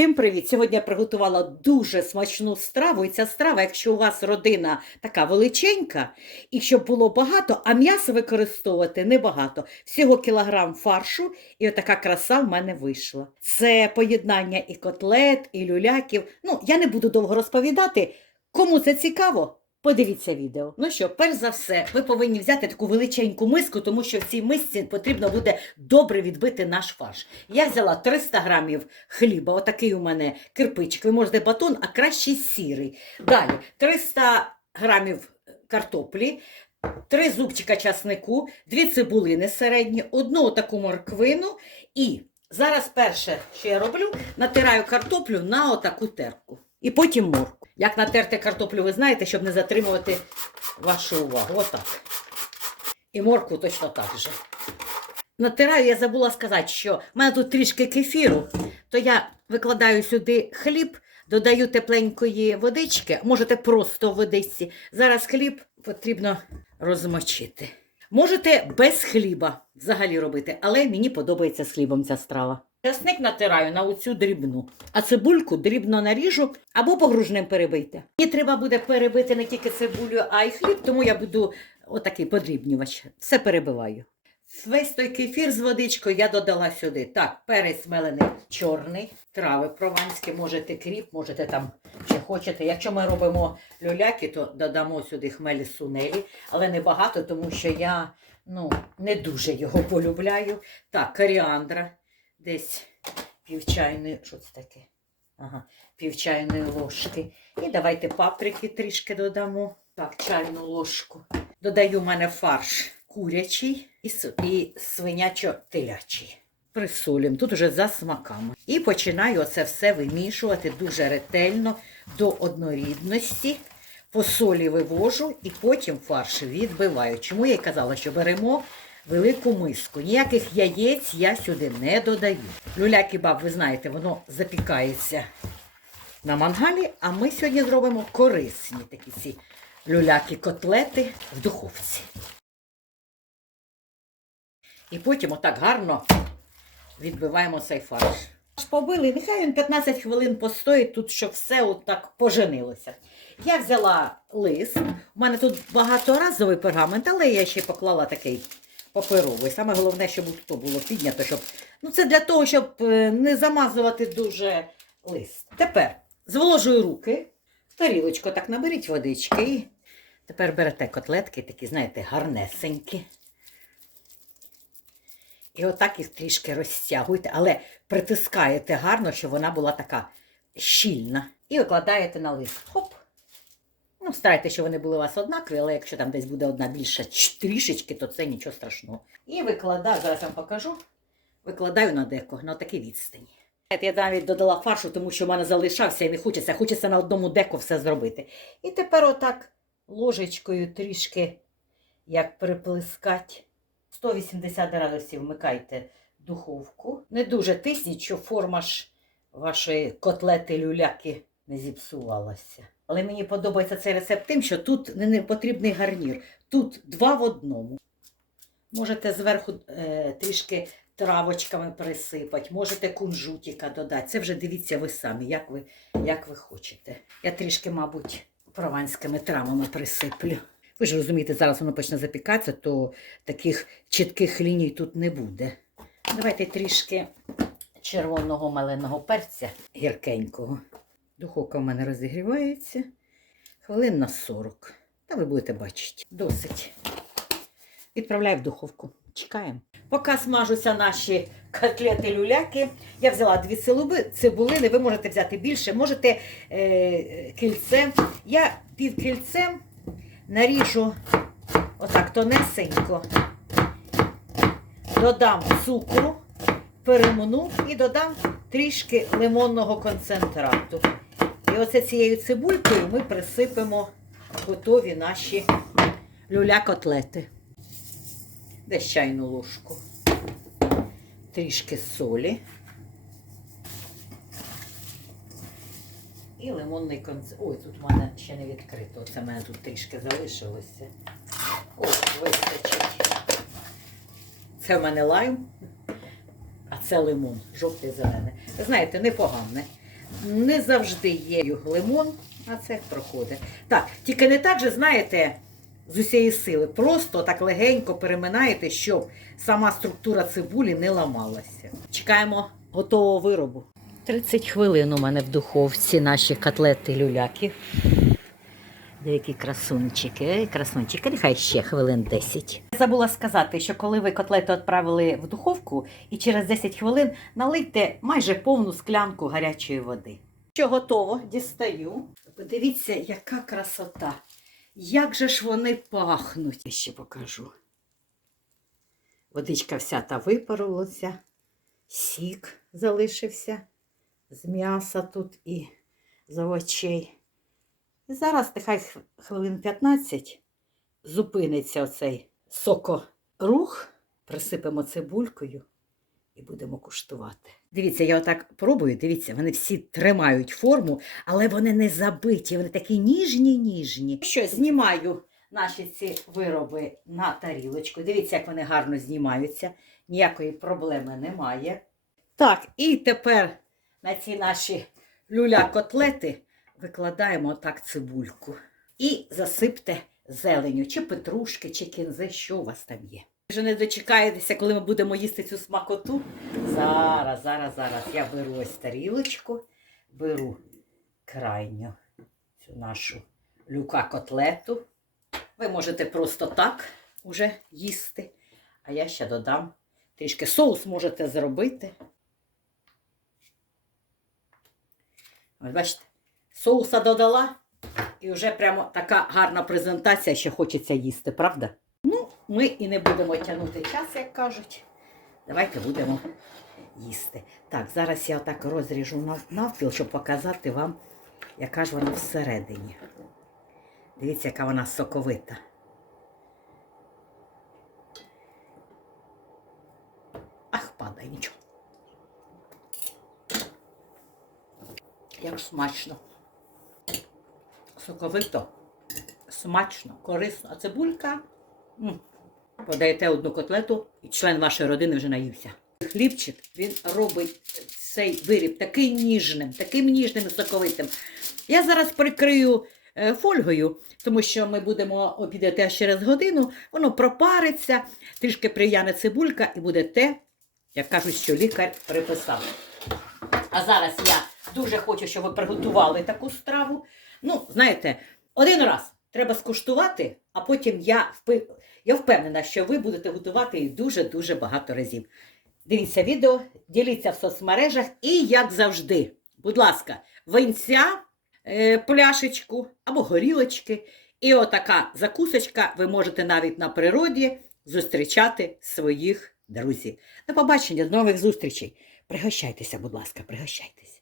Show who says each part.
Speaker 1: Всім привіт! Сьогодні я приготувала дуже смачну страву. І ця страва, якщо у вас родина така величенька, і щоб було багато, а м'ясо використовувати небагато. Всього кілограм фаршу, і отака краса в мене вийшла. Це поєднання і котлет, і люляків. Ну, я не буду довго розповідати. Кому це цікаво? Подивіться відео. Ну що, перш за все, ви повинні взяти таку величеньку миску, тому що в цій мисці потрібно буде добре відбити наш фарш. Я взяла 300 грамів хліба, отакий у мене кирпичик. Ви можете батон, а краще сірий. Далі 300 грамів картоплі, 3 зубчика часнику, 2 цибулини середні, одну таку морквину і зараз перше, що я роблю, натираю картоплю на отаку терку. І потім морку. Як натерти картоплю, ви знаєте, щоб не затримувати вашу увагу. Отак. І морку точно так же. Натираю, я забула сказати, що в мене тут трішки кефіру, то я викладаю сюди хліб, додаю тепленької водички, можете просто в водичці. Зараз хліб потрібно розмочити. Можете без хліба взагалі робити, але мені подобається з хлібом ця страва. Часник натираю на оцю дрібну, а цибульку дрібно наріжу або погружним перебийте. Мені треба буде перебити не тільки цибулю, а й хліб, тому я буду отакий подрібнювач. Все перебиваю. Весь той кефір з водичкою я додала сюди. Так, перець мелений чорний, трави прованські, можете кріп, можете там ще хочете. Якщо ми робимо люляки, то додамо сюди хмелі сунелі, але не багато, тому що я ну, не дуже його полюбляю. Так, коріандра, десь пів чайної, що це таке? Ага, пів чайної ложки. І давайте паприки трішки додамо. Так, чайну ложку. Додаю в мене фарш курячий і, і свинячо-телячий. Присолюємо, тут уже за смаками. І починаю оце все вимішувати дуже ретельно до однорідності. По солі вивожу і потім фарш відбиваю. Чому я й казала, що беремо велику миску. Ніяких яєць я сюди не додаю. Люля-кебаб, ви знаєте, воно запікається на мангалі, а ми сьогодні зробимо корисні такі ці люляки-котлети в духовці. І потім отак гарно відбиваємо цей фарш. Аж побили, нехай він 15 хвилин постоїть тут, щоб все отак поженилося. Я взяла лист. У мене тут багаторазовий пергамент, але я ще поклала такий паперовий. Саме головне, щоб то було піднято, щоб. Ну, це для того, щоб е, не замазувати дуже лист. Тепер зволожую руки, тарілочку так наберіть водички. Тепер берете котлетки, такі, знаєте, гарнесенькі. І отак їх трішки розтягуйте, але притискаєте гарно, щоб вона була така щільна. І викладаєте на лист. Хоп. Ну, старайтеся, щоб вони були у вас однакові, але якщо там десь буде одна більша трішечки, то це нічого страшного. І викладаю, зараз вам покажу. Викладаю на деко, на такій відстані. Я навіть додала фаршу, тому що в мене залишався і не хочеться. Хочеться на одному деко все зробити. І тепер отак ложечкою трішки як приплескать. 180 градусів вмикайте духовку. Не дуже тисніть, щоб форма ж вашої котлети люляки не зіпсувалася. Але мені подобається цей рецепт тим, що тут не потрібний гарнір. Тут два в одному. Можете зверху е, трішки травочками присипати, можете кунжутика додати. Це вже дивіться ви самі, як ви, як ви хочете. Я трішки, мабуть, прованськими травами присиплю. Ви ж розумієте, зараз воно почне запікатися, то таких чітких ліній тут не буде. Давайте трішки червоного маленого перця гіркенького. Духовка в мене розігрівається. Хвилин на 40. Та ви будете бачити. Досить. Відправляю в духовку. Чекаємо. Поки смажуться наші котлети-люляки, я взяла дві цибули, цибулини. Ви можете взяти більше, можете е, кільцем. Я пів кільцем наріжу отак тонесенько, додам цукру, перемну і додам трішки лимонного концентрату. І оце цією цибулькою ми присипемо готові наші люля-котлети. Десь чайну ложку, трішки солі і лимонний концентрат. Ой, тут в мене ще не відкрито. Це в мене тут трішки залишилося. О, вистачить. Це в мене лайм, а це лимон, жовтий зелений. Знаєте, непогане. Не завжди є лимон, а це проходить. Так, тільки не так же, знаєте, з усієї сили. Просто так легенько переминаєте, щоб сама структура цибулі не ламалася. Чекаємо готового виробу. 30 хвилин у мене в духовці наші котлети люляки. Деякі красунчики, красунчики, нехай ще хвилин 10. Забула сказати, що коли ви котлети відправили в духовку і через 10 хвилин налийте майже повну склянку гарячої води. Що готово, дістаю. Подивіться, яка красота. Як же ж вони пахнуть. Я ще покажу. Водичка вся та випарилася, сік залишився з м'яса тут і з овочей. І зараз нехай хвилин 15 зупиниться оцей сокорух, присипемо цибулькою і будемо куштувати. Дивіться, я отак пробую, дивіться, вони всі тримають форму, але вони не забиті, вони такі ніжні, ніжні. Що, знімаю наші ці вироби на тарілочку. Дивіться, як вони гарно знімаються, ніякої проблеми немає. Так, і тепер на ці наші люля-котлети викладаємо так цибульку. І засипте зеленю, чи петрушки, чи кінзи, що у вас там є. Ви вже не дочекаєтеся, коли ми будемо їсти цю смакоту. Зараз, зараз, зараз. Я беру ось тарілочку, беру крайню цю нашу люка-котлету. Ви можете просто так уже їсти. А я ще додам трішки соус можете зробити. Ось бачите, соуса додала, і вже прямо така гарна презентація, що хочеться їсти, правда? Ну, ми і не будемо тягнути час, як кажуть. Давайте будемо їсти. Так, зараз я отак розріжу навпіл, щоб показати вам, яка ж вона всередині. Дивіться, яка вона соковита. Ах, падає нічого. Як смачно. Соковито, смачно, корисно. А цибулька. м, Подаєте одну котлету, і член вашої родини вже наївся. Хлібчик він робить цей виріб такий ніжним, таким ніжним і соковитим. Я зараз прикрию е, фольгою, тому що ми будемо обідати через годину. Воно пропариться, трішки прияне цибулька і буде те, як кажуть, що лікар приписав. А зараз я дуже хочу, щоб ви приготували таку страву. Ну, знаєте, один раз треба скуштувати, а потім я, впи... я впевнена, що ви будете готувати її дуже-дуже багато разів. Дивіться відео, діліться в соцмережах і, як завжди, будь ласка, винця, е, пляшечку або горілочки. І отака закусочка ви можете навіть на природі зустрічати своїх друзів. До побачення, до нових зустрічей. Пригощайтеся, будь ласка, пригощайтеся.